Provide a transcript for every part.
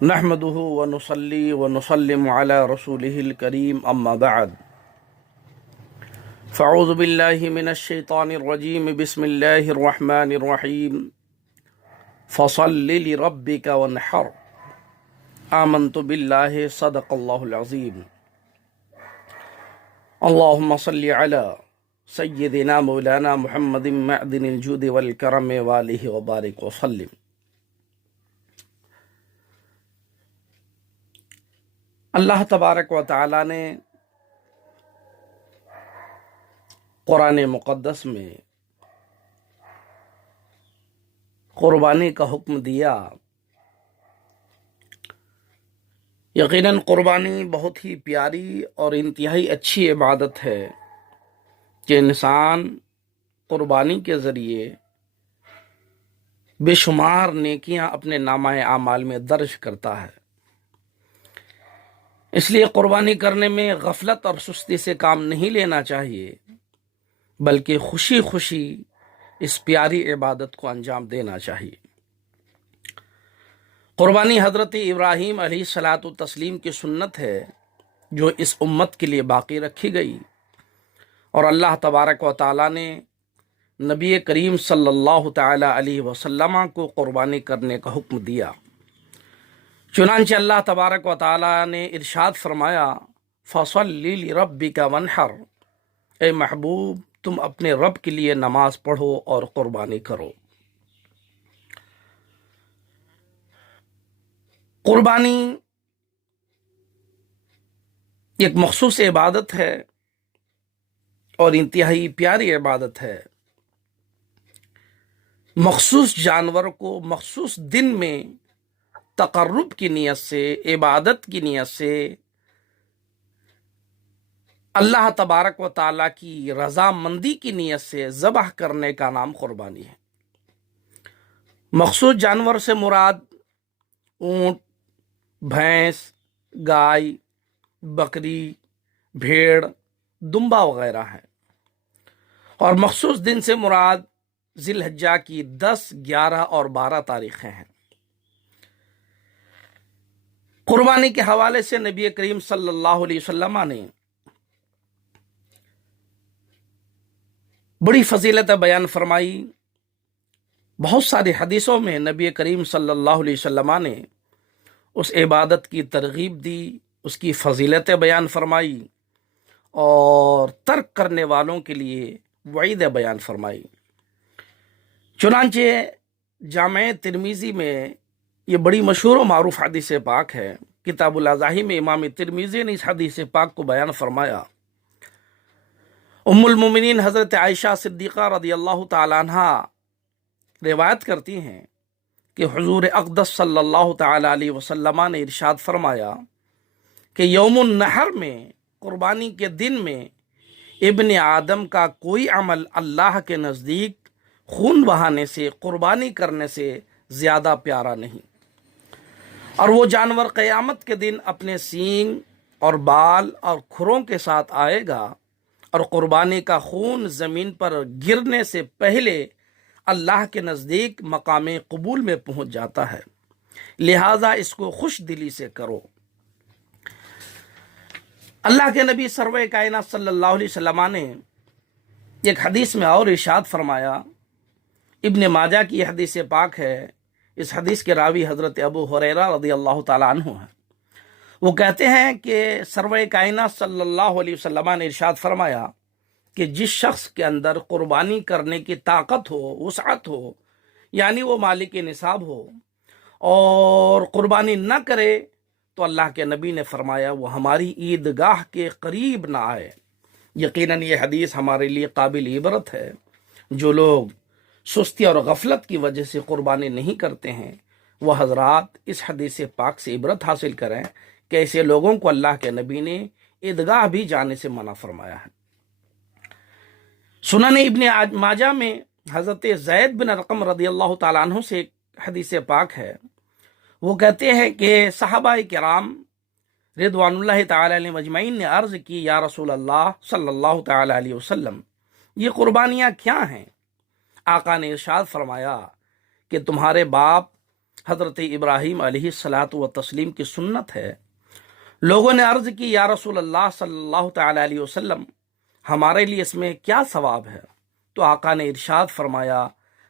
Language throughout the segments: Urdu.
نحمده ونصلي ونسلم على رسوله الكريم أما بعد فأعوذ بالله من الشيطان الرجيم بسم الله الرحمن الرحيم فصل لربك وانحر آمنت بالله صدق الله العظيم اللهم صل على سيدنا مولانا محمد معدن الجود والكرم وآله وبارك وسلم۔ اللہ تبارک و تعالی نے قرآن مقدس میں قربانی کا حکم دیا۔ یقیناً قربانی بہت ہی پیاری اور انتہائی اچھی عبادت ہے کہ انسان قربانی کے ذریعے بے شمار نیکیاں اپنے نامہ اعمال میں درج کرتا ہے۔ اس لیے قربانی کرنے میں غفلت اور سستی سے کام نہیں لینا چاہیے، بلکہ خوشی خوشی اس پیاری عبادت کو انجام دینا چاہیے۔ قربانی حضرت ابراہیم علیہ الصلاۃ والتسلیم کی سنت ہے جو اس امت کے لیے باقی رکھی گئی، اور اللہ تبارک و تعالیٰ نے نبی کریم صلی اللہ تعالی علیہ وسلم کو قربانی کرنے کا حکم دیا۔ چنانچہ اللہ تبارک و تعالیٰ نے ارشاد فرمایا فَصَلِّ لِرَبِّكَ وَانْحَرْ، اے محبوب تم اپنے رب کے لیے نماز پڑھو اور قربانی کرو۔ قربانی ایک مخصوص عبادت ہے اور انتہائی پیاری عبادت ہے۔ مخصوص جانور کو مخصوص دن میں تقرب کی نیت سے، عبادت کی نیت سے، اللہ تبارک و تعالیٰ کی رضامندی کی نیت سے ذبح کرنے کا نام قربانی ہے۔ مخصوص جانور سے مراد اونٹ، بھینس، گائے، بکری، بھیڑ، دمبا وغیرہ ہے، اور مخصوص دن سے مراد ذی الحجہ کی 10، 11 اور 12 تاریخیں ہیں۔ قربانی کے حوالے سے نبی کریم صلی اللہ علیہ وسلم نے بڑی فضیلت بیان فرمائی۔ بہت ساری حدیثوں میں نبی کریم صلی اللہ علیہ وسلم نے اس عبادت کی ترغیب دی، اس کی فضیلت بیان فرمائی، اور ترک کرنے والوں کے لیے وعید بیان فرمائی۔ چنانچہ جامع ترمذی میں یہ بڑی مشہور و معروف حدیث پاک ہے۔ کتاب الاضحی میں امام ترمذی نے اس حدیث پاک کو بیان فرمایا۔ ام المومنین حضرت عائشہ صدیقہ رضی اللہ تعالی عنہ روایت کرتی ہیں کہ حضور اقدس صلی اللہ تعالی علیہ وسلم نے ارشاد فرمایا کہ یوم النحر میں، قربانی کے دن میں، ابن آدم کا کوئی عمل اللہ کے نزدیک خون بہانے سے، قربانی کرنے سے زیادہ پیارا نہیں، اور وہ جانور قیامت کے دن اپنے سینگ اور بال اور کھروں کے ساتھ آئے گا، اور قربانی کا خون زمین پر گرنے سے پہلے اللہ کے نزدیک مقام قبول میں پہنچ جاتا ہے، لہٰذا اس کو خوش دلی سے کرو۔ اللہ کے نبی سرور کائنات صلی اللہ علیہ وسلم نے ایک حدیث میں اور ارشاد فرمایا، ابن ماجہ کی حدیث پاک ہے، اس حدیث کے راوی حضرت ابو ہریرہ رضی اللہ تعالیٰ عنہ ہیں۔ وہ کہتے ہیں کہ سرور کائنات صلی اللہ علیہ وسلم نے ارشاد فرمایا کہ جس شخص کے اندر قربانی کرنے کی طاقت ہو، وسعت ہو، یعنی وہ مالک نصاب ہو، اور قربانی نہ کرے، تو اللہ کے نبی نے فرمایا وہ ہماری عیدگاہ کے قریب نہ آئے۔ یقیناً یہ حدیث ہمارے لیے قابل عبرت ہے۔ جو لوگ سستی اور غفلت کی وجہ سے قربانی نہیں کرتے ہیں، وہ حضرات اس حدیث پاک سے عبرت حاصل کریں کہ ایسے لوگوں کو اللہ کے نبی نے عیدگاہ بھی جانے سے منع فرمایا ہے۔ سنن ابن ماجہ میں حضرت زید بن ارقم رضی اللہ تعالیٰ عنہ سے ایک حدیث پاک ہے۔ وہ کہتے ہیں کہ صحابہ کرام رضوان اللہ تعالی علیہ مجمعین نے عرض کی، یا رسول اللہ صلی اللہ تعالی علیہ وسلم، یہ قربانیاں کیا ہیں؟ آقا نے ارشاد فرمایا کہ تمہارے باپ حضرت ابراہیم علیہ الصلاۃ و تسلیم کی سنت ہے۔ لوگوں نے عرض کی یا رسول اللہ صلی اللہ تعالی علیہ وسلم، ہمارے لیے اس میں کیا ثواب ہے؟ تو آقا نے ارشاد فرمایا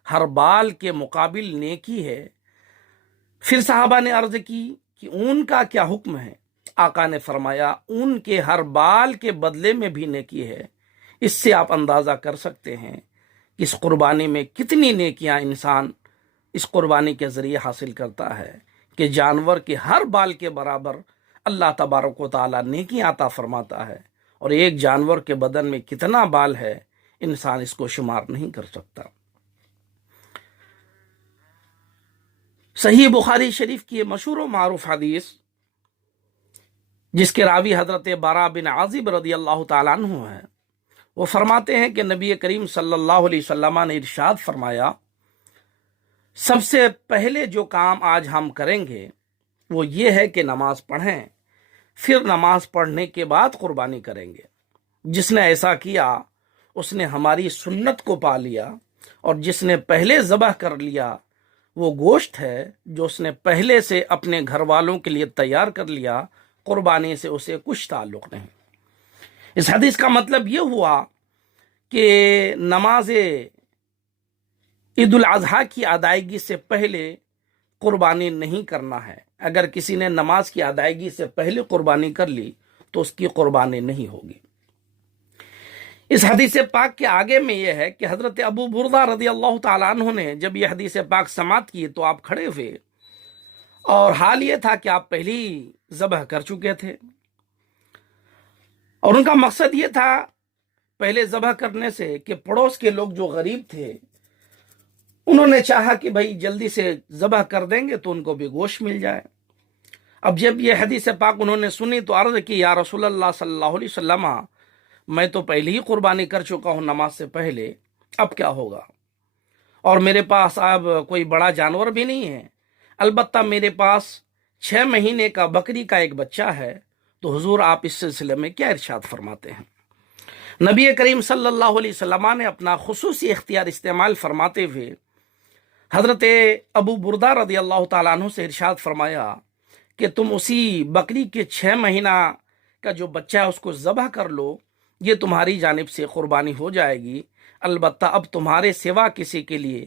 ہر بال کے مقابل نیکی ہے۔ پھر صحابہ نے عرض کی کہ اون کا کیا حکم ہے؟ آقا نے فرمایا اون کے ہر بال کے بدلے میں بھی نیکی ہے۔ اس سے آپ اندازہ کر سکتے ہیں کہ اس قربانی میں کتنی نیکیاں انسان اس قربانی کے ذریعے حاصل کرتا ہے کہ جانور کے ہر بال کے برابر اللہ تبارک و تعالیٰ نیکی عطا فرماتا ہے، اور ایک جانور کے بدن میں کتنا بال ہے انسان اس کو شمار نہیں کر سکتا۔ صحیح بخاری شریف کی یہ مشہور و معروف حدیث جس کے راوی حضرت برا بن عازب رضی اللہ تعالیٰ عنہ ہے، وہ فرماتے ہیں کہ نبی کریم صلی اللہ علیہ وسلم نے ارشاد فرمایا سب سے پہلے جو کام آج ہم کریں گے وہ یہ ہے کہ نماز پڑھیں، پھر نماز پڑھنے کے بعد قربانی کریں گے۔ جس نے ایسا کیا اس نے ہماری سنت کو پا لیا، اور جس نے پہلے ذبح کر لیا وہ گوشت ہے جو اس نے پہلے سے اپنے گھر والوں کے لیے تیار کر لیا، قربانی سے اسے کچھ تعلق نہیں۔ اس حدیث کا مطلب یہ ہوا کہ نماز عید الاضحیٰ کی ادائیگی سے پہلے قربانی نہیں کرنا ہے۔ اگر کسی نے نماز کی ادائیگی سے پہلے قربانی کر لی تو اس کی قربانی نہیں ہوگی۔ اس حدیث پاک کے آگے میں یہ ہے کہ حضرت ابو بردہ رضی اللہ تعالیٰ عنہ نے جب یہ حدیث پاک سماعت کی تو آپ کھڑے ہوئے، اور حال یہ تھا کہ آپ پہلی ذبح کر چکے تھے، اور ان کا مقصد یہ تھا پہلے ذبح کرنے سے کہ پڑوس کے لوگ جو غریب تھے انہوں نے چاہا کہ بھائی جلدی سے ذبح کر دیں گے تو ان کو بھی گوشت مل جائے۔ اب جب یہ حدیث پاک انہوں نے سنی تو عرض کی یا رسول اللہ صلی اللہ علیہ وسلم، میں تو پہلے ہی قربانی کر چکا ہوں نماز سے پہلے، اب کیا ہوگا؟ اور میرے پاس اب کوئی بڑا جانور بھی نہیں ہے، البتہ میرے پاس 6 مہینے کا بکری کا ایک بچہ ہے، تو حضور آپ اس سلسلے میں کیا ارشاد فرماتے ہیں؟ نبی کریم صلی اللہ علیہ وسلم نے اپنا خصوصی اختیار استعمال فرماتے ہوئے حضرت ابو بردہ رضی اللہ تعالیٰ عنہ سے ارشاد فرمایا کہ تم اسی بکری کے 6 مہینہ کا جو بچہ ہے اس کو ذبح کر لو، یہ تمہاری جانب سے قربانی ہو جائے گی، البتہ اب تمہارے سوا کسی کے لیے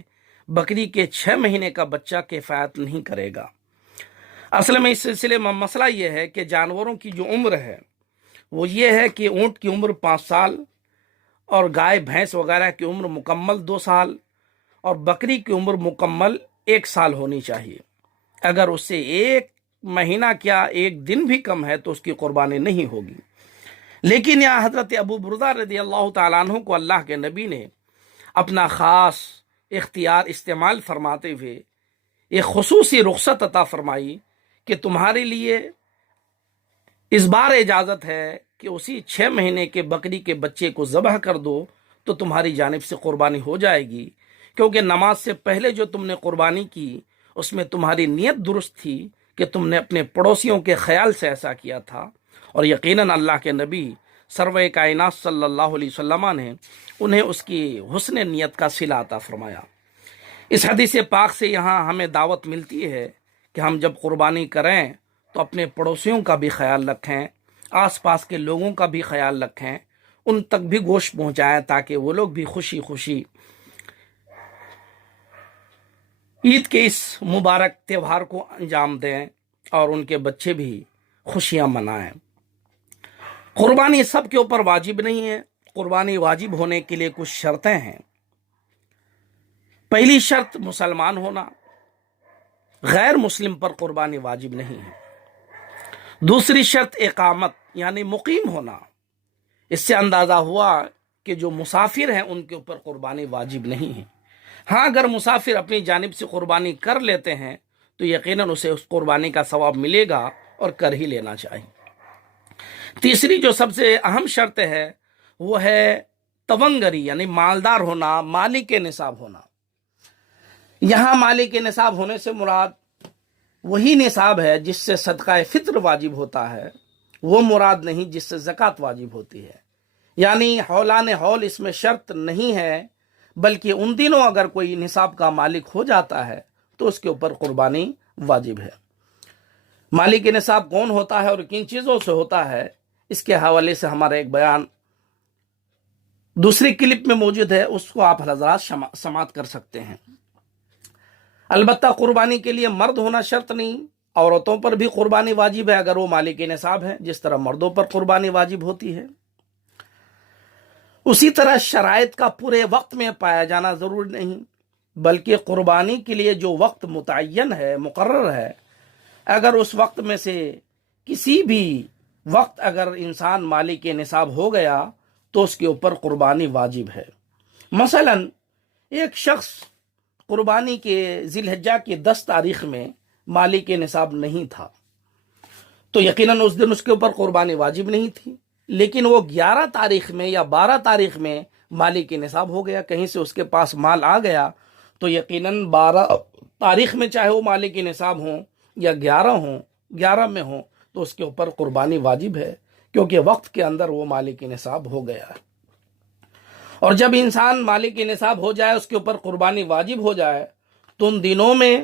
بکری کے 6 مہینے کا بچہ کفایت نہیں کرے گا۔ اصل میں اس سلسلے میں مسئلہ یہ ہے کہ جانوروں کی جو عمر ہے وہ یہ ہے کہ اونٹ کی عمر 5 سال، اور گائے بھینس وغیرہ کی عمر مکمل 2 سال، اور بکری کی عمر مکمل 1 سال ہونی چاہیے۔ اگر اس سے 1 مہینہ کیا 1 دن بھی کم ہے تو اس کی قربانی نہیں ہوگی۔ لیکن یہاں حضرت ابو بردہ رضی اللہ تعالیٰ عنہ کو اللہ کے نبی نے اپنا خاص اختیار استعمال فرماتے ہوئے ایک خصوصی رخصت عطا فرمائی کہ تمہارے لیے اس بار اجازت ہے کہ اسی 6 مہینے کے بکری کے بچے کو ذبح کر دو تو تمہاری جانب سے قربانی ہو جائے گی، کیونکہ نماز سے پہلے جو تم نے قربانی کی اس میں تمہاری نیت درست تھی کہ تم نے اپنے پڑوسیوں کے خیال سے ایسا کیا تھا، اور یقیناً اللہ کے نبی سرور کائنات صلی اللہ علیہ وسلم نے انہیں اس کی حسن نیت کا صلہ عطا فرمایا۔ اس حدیث پاک سے یہاں ہمیں دعوت ملتی ہے کہ ہم جب قربانی کریں تو اپنے پڑوسیوں کا بھی خیال رکھیں، آس پاس کے لوگوں کا بھی خیال رکھیں، ان تک بھی گوشت پہنچائیں تاکہ وہ لوگ بھی خوشی خوشی عید کے اس مبارک تہوار کو انجام دیں اور ان کے بچے بھی خوشیاں منائیں۔ قربانی سب کے اوپر واجب نہیں ہے، قربانی واجب ہونے کے لیے کچھ شرطیں ہیں۔ پہلی شرط مسلمان ہونا، غیر مسلم پر قربانی واجب نہیں ہے۔ دوسری شرط اقامت یعنی مقیم ہونا، اس سے اندازہ ہوا کہ جو مسافر ہیں ان کے اوپر قربانی واجب نہیں ہے۔ ہاں اگر مسافر اپنی جانب سے قربانی کر لیتے ہیں تو یقیناً اسے اس قربانی کا ثواب ملے گا اور کر ہی لینا چاہیے۔ تیسری جو سب سے اہم شرط ہے وہ ہے تونگری یعنی مالدار ہونا، مالک نصاب ہونا۔ یہاں مالک نصاب ہونے سے مراد وہی نصاب ہے جس سے صدقہ فطر واجب ہوتا ہے، وہ مراد نہیں جس سے زکوٰۃ واجب ہوتی ہے۔ یعنی حولان حول اس میں شرط نہیں ہے، بلکہ ان دنوں اگر کوئی نصاب کا مالک ہو جاتا ہے تو اس کے اوپر قربانی واجب ہے۔ مالک نصاب کون ہوتا ہے اور کن چیزوں سے ہوتا ہے، اس کے حوالے سے ہمارا ایک بیان دوسری کلپ میں موجود ہے، اس کو آپ حضرات سماعت کر سکتے ہیں۔ البتہ قربانی کے لیے مرد ہونا شرط نہیں، عورتوں پر بھی قربانی واجب ہے اگر وہ مالک نصاب ہے، جس طرح مردوں پر قربانی واجب ہوتی ہے۔ اسی طرح شرائط کا پورے وقت میں پایا جانا ضروری نہیں، بلکہ قربانی کے لیے جو وقت متعین ہے، مقرر ہے، اگر اس وقت میں سے کسی بھی وقت اگر انسان مالک نصاب ہو گیا تو اس کے اوپر قربانی واجب ہے۔ مثلا ایک شخص قربانی کے ذی الحجہ کی 10 تاریخ میں مالک نصاب نہیں تھا تو یقیناً اس دن اس کے اوپر قربانی واجب نہیں تھی، لیکن وہ 11 تاریخ میں یا 12 تاریخ میں مالک نصاب ہو گیا، کہیں سے اس کے پاس مال آ گیا، تو یقیناً 12 تاریخ میں چاہے وہ مالک نصاب ہوں یا 11 میں ہوں تو اس کے اوپر قربانی واجب ہے، کیونکہ وقت کے اندر وہ مالک نصاب ہو گیا ہے۔ اور جب انسان مالک نصاب ہو جائے، اس کے اوپر قربانی واجب ہو جائے، تو ان دنوں میں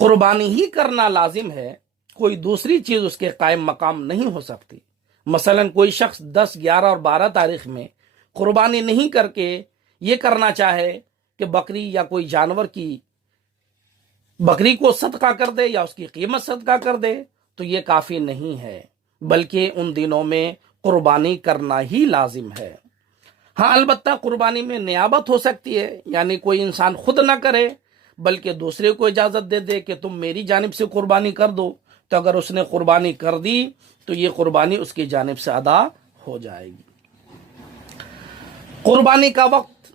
قربانی ہی کرنا لازم ہے، کوئی دوسری چیز اس کے قائم مقام نہیں ہو سکتی۔ مثلا کوئی شخص 10، 11 اور 12 تاریخ میں قربانی نہیں کر کے یہ کرنا چاہے کہ بکری یا کوئی جانور کی بکری کو صدقہ کر دے یا اس کی قیمت صدقہ کر دے، تو یہ کافی نہیں ہے، بلکہ ان دنوں میں قربانی کرنا ہی لازم ہے۔ ہاں البتہ قربانی میں نیابت ہو سکتی ہے، یعنی کوئی انسان خود نہ کرے بلکہ دوسرے کو اجازت دے دے کہ تم میری جانب سے قربانی کر دو، تو اگر اس نے قربانی کر دی تو یہ قربانی اس کی جانب سے ادا ہو جائے گی۔ قربانی کا وقت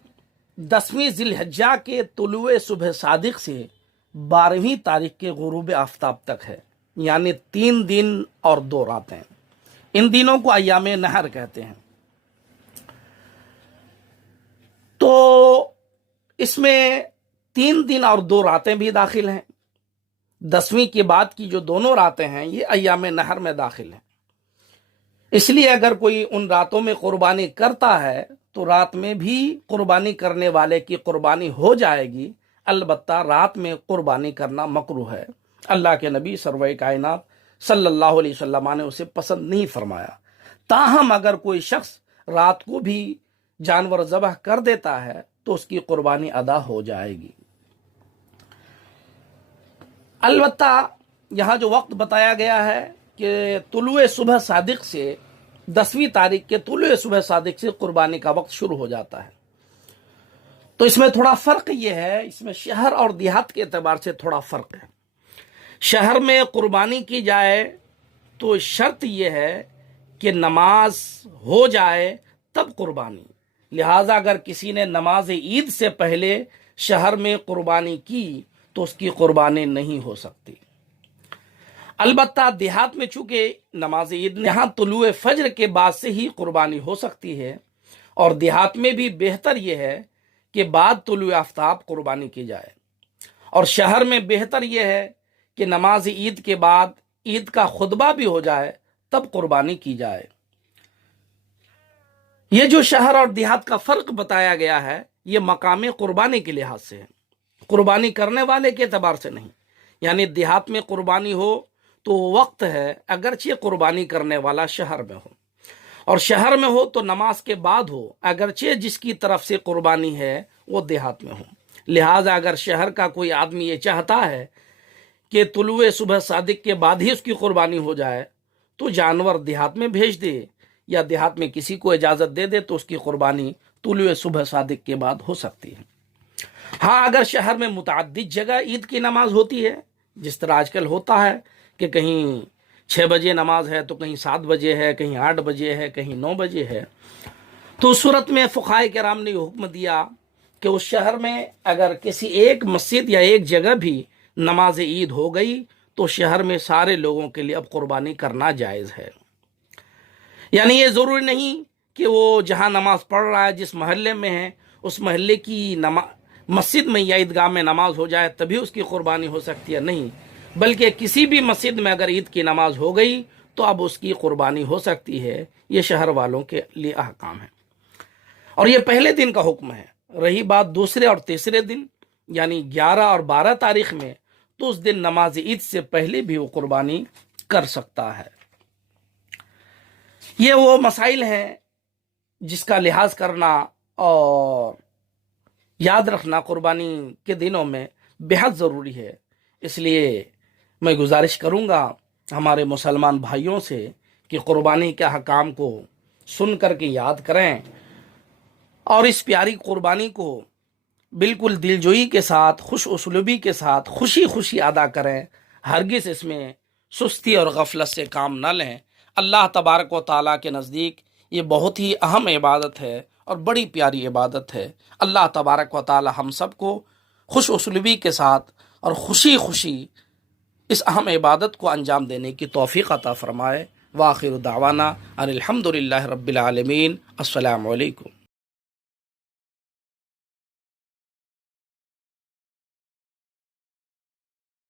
10ویں ذی الحجہ کے طلوع صبح صادق سے 12ویں تاریخ کے غروب آفتاب تک ہے، یعنی 3 دن اور 2 راتیں۔ ان دنوں کو ایام نحر کہتے ہیں۔ تو اس میں 3 دن اور 2 راتیں بھی داخل ہیں۔ 10ویں کے بعد کی جو دونوں راتیں ہیں یہ ایام نحر میں داخل ہیں۔ اس لیے اگر کوئی ان راتوں میں قربانی کرتا ہے تو رات میں بھی قربانی کرنے والے کی قربانی ہو جائے گی، البتہ رات میں قربانی کرنا مکروہ ہے۔ اللہ کے نبی سرور کائنات صلی اللہ علیہ وسلم نے اسے پسند نہیں فرمایا۔ تاہم اگر کوئی شخص رات کو بھی جانور ذبح کر دیتا ہے تو اس کی قربانی ادا ہو جائے گی۔ البتہ یہاں جو وقت بتایا گیا ہے کہ طلوع صبح صادق سے 10ویں تاریخ کے طلوع صبح صادق سے قربانی کا وقت شروع ہو جاتا ہے، تو اس میں تھوڑا فرق یہ ہے، اس میں شہر اور دیہات کے اعتبار سے تھوڑا فرق ہے۔ شہر میں قربانی کی جائے تو شرط یہ ہے کہ نماز ہو جائے تب قربانی، لہٰذا اگر کسی نے نماز عید سے پہلے شہر میں قربانی کی تو اس کی قربانی نہیں ہو سکتی۔ البتہ دیہات میں چونکہ نماز عید یہاں طلوع فجر کے بعد سے ہی قربانی ہو سکتی ہے، اور دیہات میں بھی بہتر یہ ہے کہ بعد طلوع آفتاب قربانی کی جائے، اور شہر میں بہتر یہ ہے کہ نماز عید کے بعد عید کا خطبہ بھی ہو جائے تب قربانی کی جائے۔ یہ جو شہر اور دیہات کا فرق بتایا گیا ہے یہ مقام قربانی کے لحاظ سے ہے، قربانی کرنے والے کے اعتبار سے نہیں۔ یعنی دیہات میں قربانی ہو تو وقت ہے، اگرچہ قربانی کرنے والا شہر میں ہو، اور شہر میں ہو تو نماز کے بعد ہو، اگرچہ جس کی طرف سے قربانی ہے وہ دیہات میں ہو۔ لہٰذا اگر شہر کا کوئی آدمی یہ چاہتا ہے کہ طلوع صبح صادق کے بعد ہی اس کی قربانی ہو جائے تو جانور دیہات میں بھیج دے یا دیہات میں کسی کو اجازت دے دے تو اس کی قربانی طلوع صبح صادق کے بعد ہو سکتی ہے۔ ہاں اگر شہر میں متعدد جگہ عید کی نماز ہوتی ہے، جس طرح آج کل ہوتا ہے کہ کہیں 6 بجے نماز ہے تو کہیں 7 بجے ہے، کہیں 8 بجے ہے، کہیں 9 بجے ہے، تو اس صورت میں فقہائے کرام نے یہ حکم دیا کہ اس شہر میں اگر کسی ایک مسجد یا ایک جگہ بھی نماز عید ہو گئی تو شہر میں سارے لوگوں کے لیے اب قربانی کرنا جائز ہے۔ یعنی یہ ضروری نہیں کہ وہ جہاں نماز پڑھ رہا ہے جس محلے میں ہے اس محلے کی مسجد میں یا عیدگاہ میں نماز ہو جائے تبھی اس کی قربانی ہو سکتی ہے، نہیں، بلکہ کسی بھی مسجد میں اگر عید کی نماز ہو گئی تو اب اس کی قربانی ہو سکتی ہے۔ یہ شہر والوں کے لیے احکام ہے، اور یہ پہلے دن کا حکم ہے۔ رہی بات دوسرے اور تیسرے دن، یعنی 11 اور 12 تاریخ میں، تو اس دن نماز عید سے پہلے بھی وہ قربانی کر سکتا ہے۔ یہ وہ مسائل ہیں جس کا لحاظ کرنا اور یاد رکھنا قربانی کے دنوں میں بہت ضروری ہے۔ اس لیے میں گزارش کروں گا ہمارے مسلمان بھائیوں سے کہ قربانی کے حکام کو سن کر کے یاد کریں اور اس پیاری قربانی کو بالکل دلجوئی کے ساتھ، خوش اسلوبی کے ساتھ، خوشی خوشی ادا کریں۔ ہرگز اس میں سستی اور غفلت سے کام نہ لیں۔ اللہ تبارک و تعالیٰ کے نزدیک یہ بہت ہی اہم عبادت ہے اور بڑی پیاری عبادت ہے۔ اللہ تبارک و تعالیٰ ہم سب کو خوش اسلوبی کے ساتھ اور خوشی خوشی اس اہم عبادت کو انجام دینے کی توفیق عطا فرمائے۔ وآخر دعوانا ان الحمد للہ رب العالمین۔ السلام علیکم۔